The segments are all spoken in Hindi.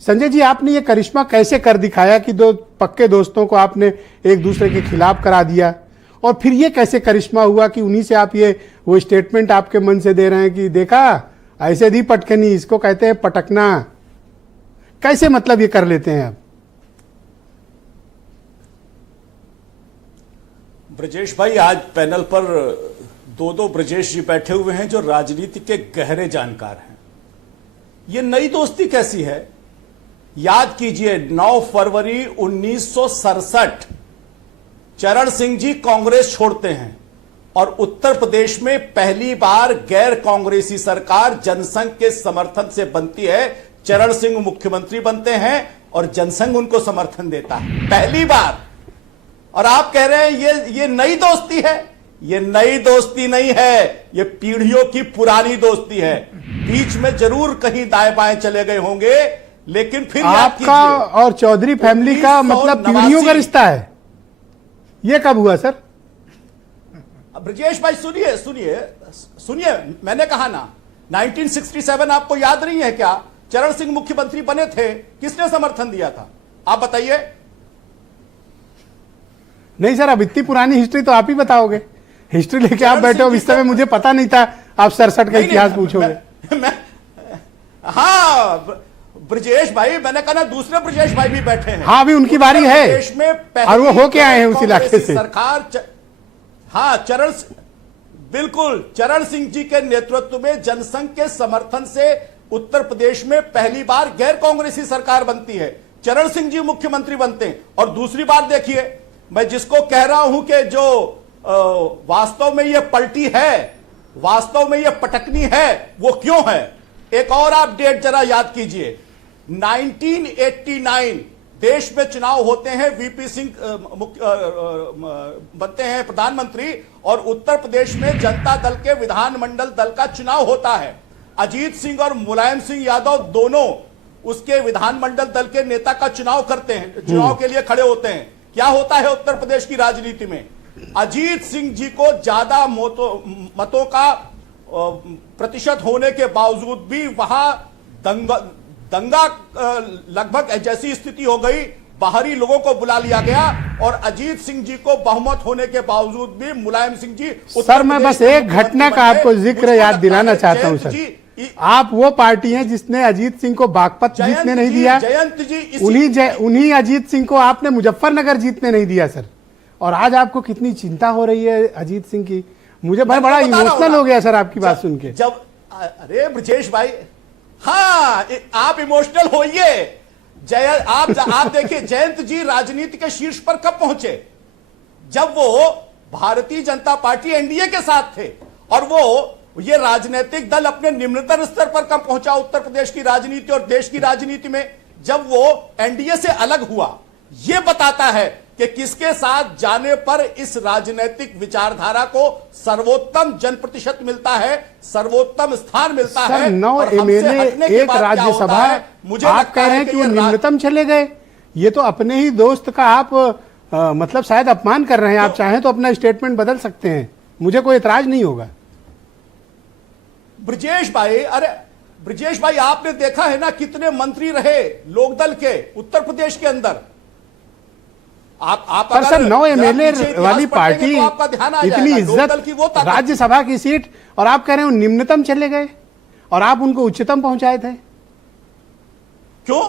संजय जी, आपने ये करिश्मा कैसे कर दिखाया कि दो पक्के दोस्तों को आपने एक दूसरे के खिलाफ करा दिया, और फिर ये कैसे करिश्मा हुआ कि उन्हीं से आप ये वो स्टेटमेंट आपके मन से दे रहे हैं कि देखा ऐसे दी पटकनी, इसको कहते हैं पटकना। कैसे मतलब ये कर लेते हैं आप? ब्रजेश भाई, आज पैनल पर दो ब्रजेश जी बैठे हुए हैं जो राजनीति के गहरे जानकार हैं। ये नई दोस्ती कैसी है? याद कीजिए, 9 फरवरी 1967 चरण सिंह जी कांग्रेस छोड़ते हैं और उत्तर प्रदेश में पहली बार गैर कांग्रेसी सरकार जनसंघ के समर्थन से बनती है। चरण सिंह मुख्यमंत्री बनते हैं और जनसंघ उनको समर्थन देता है, पहली बार। और आप कह रहे हैं ये नई दोस्ती है? ये नई दोस्ती नहीं है, ये पीढ़ियों की पुरानी दोस्ती है। बीच में जरूर कहीं दाएं बाएं चले गए होंगे, लेकिन फिर आपका और चौधरी फैमिली का मतलब पीढ़ियों का रिश्ता है। ये कब हुआ सर? ब्रजेश भाई सुनिए सुनिए सुनिए, मैंने कहा ना 1967 आपको याद नहीं है क्या? चरण सिंह मुख्यमंत्री बने थे, किसने समर्थन दिया था आप बताइए? नहीं सर, अब इतनी पुरानी हिस्ट्री तो आप ही बताओगे। हिस्ट्री लेके आप बैठे हो, इस समय मुझे पता नहीं था आप 67 का इतिहास पूछोगे। हाँ ब्रजेश भाई, मैंने कहा ना दूसरे ब्रजेश भाई भी बैठे हैं। हाँ, अभी उनकी बारी है देश में और वो होके आए हैं उस इलाके से सरकार। हाँ, बिल्कुल चरण सिंह जी के नेतृत्व में जनसंघ के समर्थन से उत्तर प्रदेश में पहली बार गैर कांग्रेसी सरकार बनती है। चरण सिंह जी मुख्यमंत्री बनते हैं। और दूसरी बात देखिए, मैं जिसको कह रहा हूं कि जो वास्तव में ये पलटी है, वास्तव में ये पटकनी है, वो क्यों है? एक और आप डेट जरा याद कीजिए। 1989 देश में चुनाव होते हैं, वीपी सिंह बनते हैं प्रधानमंत्री और उत्तर प्रदेश में जनता दल के विधानमंडल दल का चुनाव होता है। अजीत सिंह और मुलायम सिंह यादव दोनों उसके विधानमंडल दल के नेता का चुनाव करते हैं, चुनाव के लिए खड़े होते हैं। क्या होता है उत्तर प्रदेश की राजनीति में? अजीत सिंह जी को ज्यादा मतों का प्रतिशत होने के बावजूद भी वहां दंगा लगभग जैसी स्थिति हो गई, बाहरी लोगों को बुला लिया गया और अजीत सिंह जी को बहुमत होने के बावजूद भी मुलायम सिंह जी। सर, मैं बस एक घटना का आपको जिक्र याद दिलाना चाहता हूं सर। आप वो पार्टी हैं जिसने अजीत सिंह को बागपत जीतने नहीं दिया। जयंत जी, उन्हीं अजीत सिंह को आपने मुजफ्फरनगर जीतने नहीं दिया सर। और आज आपको कितनी चिंता हो रही है अजीत सिंह की। मुझे बड़ा इमोशनल हो गया सर आपकी बात सुन के। जब अरे ब्रजेश भाई, हाँ आप इमोशनल होइए। आप देखिए, जयंत जी राजनीति के शीर्ष पर कब पहुंचे? जब वो भारतीय जनता पार्टी एनडीए के साथ थे। और वो ये राजनीतिक दल अपने निम्नतम स्तर पर कब पहुंचा उत्तर प्रदेश की राजनीति और देश की राजनीति में? जब वो एनडीए से अलग हुआ। ये बताता है कि किसके साथ जाने पर इस राजनीतिक विचारधारा को सर्वोत्तम जनप्रतिशत मिलता है, सर्वोत्तम स्थान मिलता है। 9 एमएलए एक राज्यसभा, मुझे आप कह रहे हैं कि वो निम्नतम चले गए। ये तो अपने ही दोस्त का आप मतलब शायद अपमान कर रहे हैं। आप चाहें तो अपना स्टेटमेंट बदल सकते हैं, मुझे कोई एतराज नहीं होगा। ब्रजेश भाई, अरे ब्रजेश भाई, आपने देखा है ना कितने मंत्री रहे लोकदल के उत्तर प्रदेश के अंदर। आप पर सर 9 एमएलए वाली पार्टी, तो आपका ध्यान आ इतनी इज्जत, राज्यसभा की सीट, और आप कह रहे हो निम्नतम चले गए और आप उनको उच्चतम पहुंचाए थे। क्यों?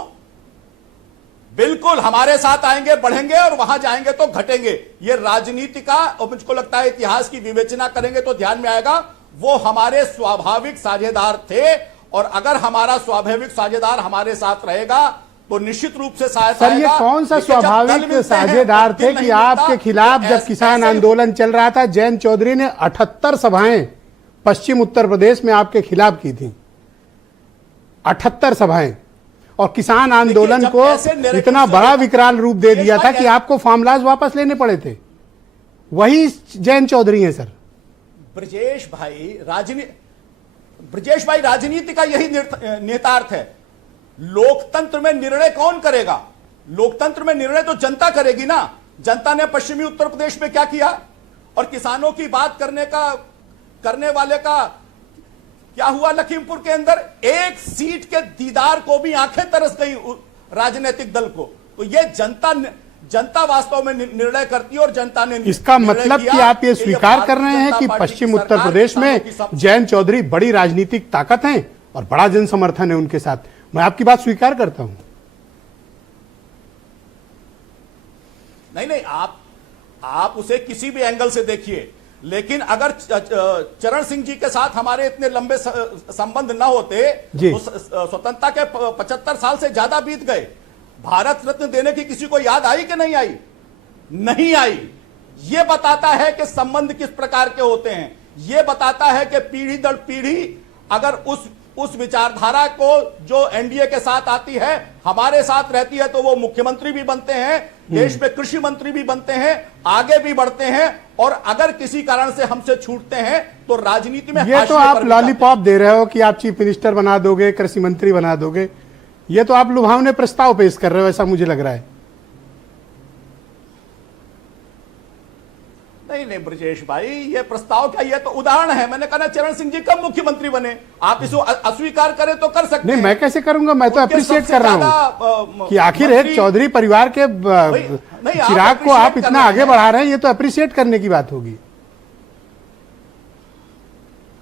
बिल्कुल हमारे साथ आएंगे, बढ़ेंगे और वहां जाएंगे तो घटेंगे। ये राजनीति का, और मुझको लगता है इतिहास की विवेचना करेंगे तो ध्यान में आएगा, वो हमारे स्वाभाविक साझेदार थे। और अगर हमारा स्वाभाविक साझेदार हमारे साथ रहेगा तो निश्चित रूप से सहायता। सर, ये कौन सा स्वाभाविक साझेदार थे कि आपके खिलाफ जब किसान आंदोलन चल रहा था, जयंत चौधरी ने 78 सभाएं पश्चिम उत्तर प्रदेश में आपके खिलाफ की थी। 78 सभाएं, और किसान आंदोलन को इतना बड़ा विकराल रूप दे दिया था कि आपको फार्मलाज वापस लेने पड़े थे। वही जयंत चौधरी हैं सर। ब्रजेश भाई, राजनीति का यही निहितार्थ है। लोकतंत्र में निर्णय कौन करेगा? लोकतंत्र में निर्णय तो जनता करेगी ना। जनता ने पश्चिमी उत्तर प्रदेश में क्या किया? और किसानों की बात करने वाले का क्या हुआ लखीमपुर के अंदर? एक सीट के दीदार को भी आंखें तरस गई राजनीतिक दल को। तो ये जनता वास्तव में निर्णय करती है और जनता ने इसका मतलब कि आप ये स्वीकार कर रहे हैं कि पश्चिम उत्तर प्रदेश में जयंत चौधरी बड़ी राजनीतिक ताकत हैं और बड़ा जन समर्थन है उनके साथ। मैं आपकी बात स्वीकार करता हूं। नहीं, आप उसे किसी भी एंगल से देखिए, लेकिन अगर चरण सिंह जी के साथ हमारे इतने लंबे संबंध न होते तो स्वतंत्रता के 75 साल से ज्यादा बीत गए। भारत रत्न देने की किसी को याद आई कि नहीं आई? नहीं आई। यह बताता है कि संबंध किस प्रकार के होते हैं। यह बताता है कि पीढ़ी दर पीढ़ी अगर उस विचारधारा को जो एनडीए के साथ आती है, हमारे साथ रहती है, तो वो मुख्यमंत्री भी बनते हैं, देश में कृषि मंत्री भी बनते हैं, आगे भी बढ़ते हैं। और अगर किसी कारण से हमसे छूटते हैं तो राजनीति में ये तो आप लॉलीपॉप दे रहे हो कि आप चीफ मिनिस्टर बना दोगे, कृषि मंत्री बना दोगे। ये तो आप लुभावने प्रस्ताव पेश कर रहे हो, ऐसा मुझे लग रहा है। नहीं ब्रजेश भाई, ये प्रस्ताव क्या, ये तो उदाहरण है। मैंने कहा चरण सिंह जी कब मुख्यमंत्री बने, आप इसको अस्वीकार करें तो कर सकते हैं। नहीं, मैं कैसे करूंगा? मैं तो अप्रिशिएट कर रहा हूं कि आखिर एक चौधरी परिवार के चिराग को आप इतना आगे बढ़ा रहे हैं। ये तो अप्रिशिएट करने की बात होगी।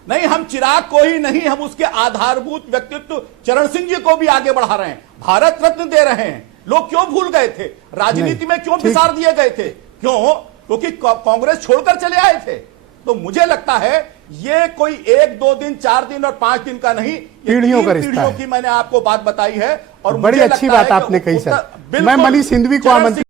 नहीं, हम चिराग को ही नहीं, हम उसके आधारभूत व्यक्तित्व चरण सिंह जी को भी आगे बढ़ा रहे हैं, भारत रत्न दे रहे हैं। लोग क्यों भूल गए थे? राजनीति में क्यों पिसार दिए गए थे? क्यों? क्योंकि कांग्रेस छोड़कर चले आए थे। तो मुझे लगता है ये कोई 1, 2 दिन, 4 दिन और 5 दिन का नहीं, पीढ़ियों का रिश्ता है। की मैंने आपको बात बताई है। और बड़ी अच्छी बात आपने कही सर। मैं मनीष सिंधवी को आमंत्रित